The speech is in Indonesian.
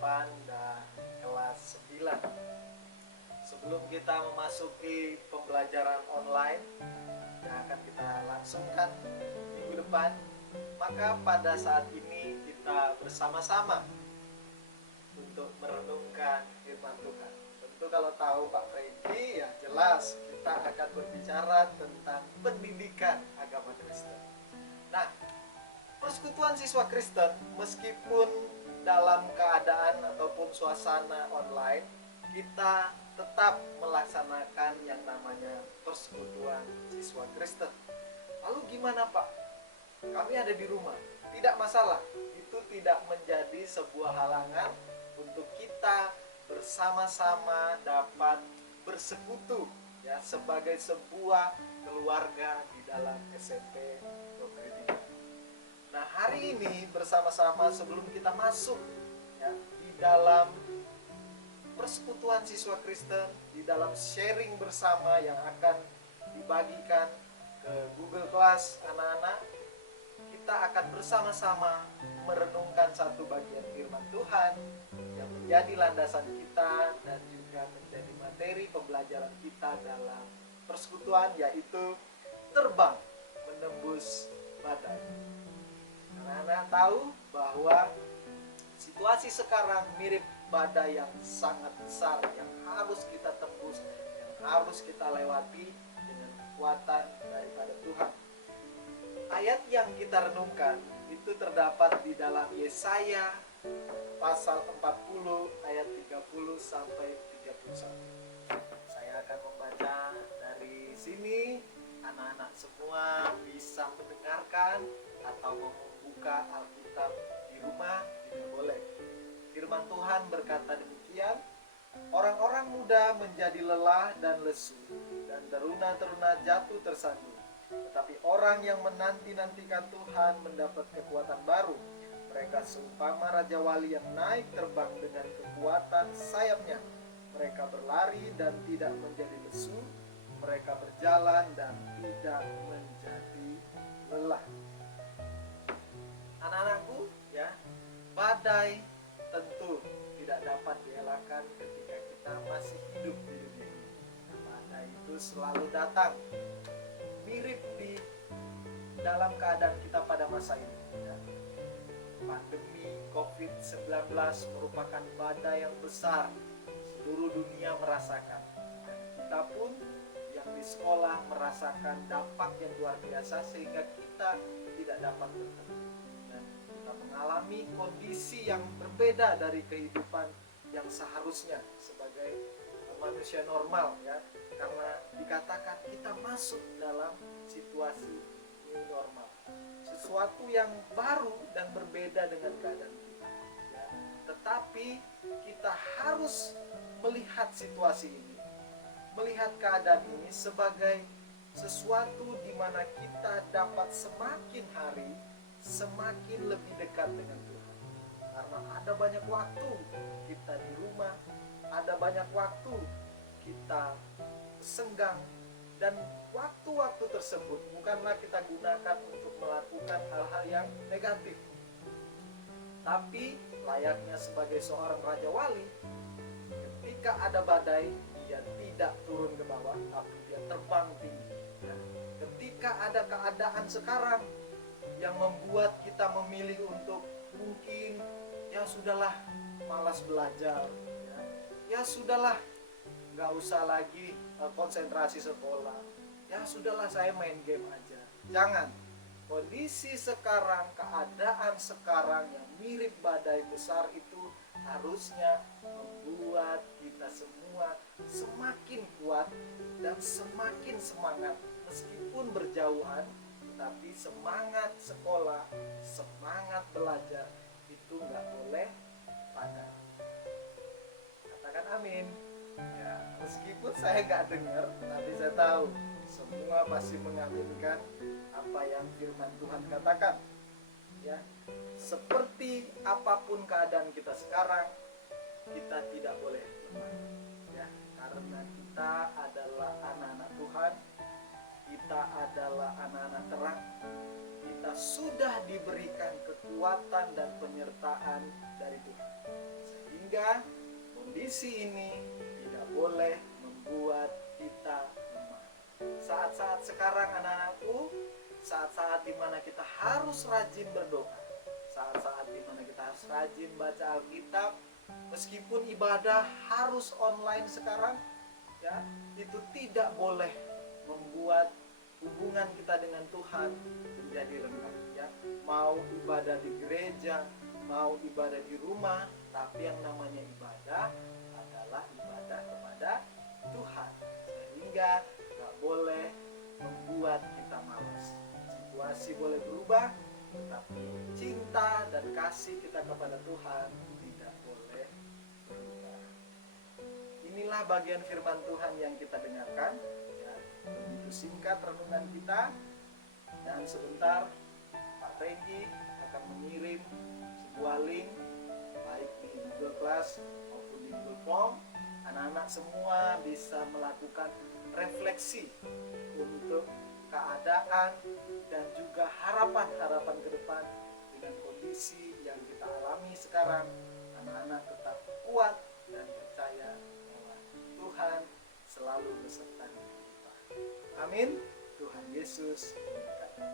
8 dan kelas 9. Sebelum kita memasuki pembelajaran online yang akan kita langsungkan minggu depan, maka pada saat ini kita bersama-sama untuk merenungkan firman Tuhan. Tentu kalau tahu Pak Freddy, ya jelas kita akan berbicara tentang pendidikan agama Kristen. Nah, persekutuan siswa Kristen meskipun dalam keadaan ataupun suasana online, kita tetap melaksanakan yang namanya persekutuan siswa Kristen. Lalu gimana Pak? Kami ada di rumah, tidak masalah. Itu tidak menjadi sebuah halangan untuk kita bersama-sama dapat bersekutu ya sebagai sebuah keluarga di dalam SMP Negeri 3. Nah, hari ini bersama-sama sebelum kita masuk ya di dalam persekutuan siswa Kristen, di dalam sharing bersama yang akan dibagikan ke Google Class anak-anak, kita akan bersama-sama merenungkan satu bagian firman Tuhan yang menjadi landasan kita dan juga menjadi materi pembelajaran kita dalam persekutuan, yaitu terbang menembus badai. Anak-anak tahu bahwa situasi sekarang mirip badai yang sangat besar yang harus kita tembus, yang harus kita lewati dengan kekuatan daripada Tuhan. Ayat yang kita renungkan itu terdapat di dalam Yesaya pasal 40 ayat 30 sampai 31. Saya akan membaca dari sini, anak-anak semua bisa mendengarkan atau membuka Alkitab di rumah juga boleh. Firman Tuhan berkata demikian, orang-orang muda menjadi lelah dan lesu, dan teruna-teruna jatuh tersandung. Tetapi orang yang menanti-nantikan Tuhan mendapat kekuatan baru. Mereka seumpama Raja Wali yang naik terbang dengan kekuatan sayapnya. Mereka berlari dan tidak menjadi lesu. Mereka berjalan dan tidak menjadi lelah. Anak-anakku, ya, badai tentu tidak dapat dielakkan ketika kita masih hidup di dunia ini. Badai itu selalu datang. Mirip di dalam keadaan kita pada masa ini ya. Pandemi COVID-19 merupakan badai yang besar, seluruh dunia merasakan, dan kita pun yang di sekolah merasakan dampak yang luar biasa sehingga kita tidak dapat bertemu dan kita mengalami kondisi yang berbeda dari kehidupan yang seharusnya sebagai manusia normal ya. Karena dikatakan kita masuk dalam situasi new normal, sesuatu yang baru dan berbeda dengan keadaan kita ya. Tetapi kita harus melihat situasi ini, melihat keadaan ini sebagai sesuatu di mana kita dapat semakin hari semakin lebih dekat dengan Tuhan. Karena ada banyak waktu kita di rumah, ada banyak waktu kita senggang, dan waktu-waktu tersebut bukanlah kita gunakan untuk melakukan hal-hal yang negatif, tapi layaknya sebagai seorang Raja Wali, ketika ada badai dia tidak turun ke bawah tapi dia terbang tinggi. Ketika ada keadaan sekarang yang membuat kita memilih untuk mungkin ya sudahlah malas belajar ya sudahlah nggak usah lagi konsentrasi sekolah, ya sudahlah saya main game aja. Jangan. Kondisi sekarang, keadaan sekarang yang mirip badai besar itu harusnya membuat kita semua semakin kuat dan semakin semangat meskipun berjauhan, tetapi semangat sekolah, semangat belajar itu nggak boleh padam. Katakan amin. Ya, meskipun saya nggak dengar, tapi saya tahu semua pasti mengaminkan apa yang firman Tuhan katakan. Ya, seperti apapun keadaan kita sekarang, kita tidak boleh lemah. Ya, karena kita adalah anak-anak Tuhan, kita adalah anak-anak terang, sudah diberikan kekuatan dan penyertaan dari Tuhan. kondisi ini tidak boleh membuat kita lemah. Saat-saat sekarang anak-anakku, saat-saat dimana kita harus rajin berdoa, saat-saat dimana kita harus rajin baca Alkitab, meskipun ibadah harus online sekarang, ya, itu tidak boleh membuat hubungan kita dengan Tuhan menjadi lengkap, ya. Mau ibadah di gereja, mau ibadah di rumah, tapi yang namanya ibadah adalah ibadah kepada Tuhan, sehingga gak boleh membuat kita malas. Situasi boleh berubah, tetapi cinta dan kasih kita kepada Tuhan tidak boleh berubah. Inilah bagian firman Tuhan yang kita dengarkan, ya. Begitu singkat renungan kita, dan sebentar Pak Regi akan mengirim sebuah link baik di Google Class maupun di Google Form. Anak-anak semua bisa melakukan refleksi untuk keadaan dan juga harapan-harapan ke depan dengan kondisi yang kita alami sekarang. Anak-anak tetap kuat dan percaya bahwa Tuhan selalu beserta dengan kita. Amin. Tuhan Yesus memberkati.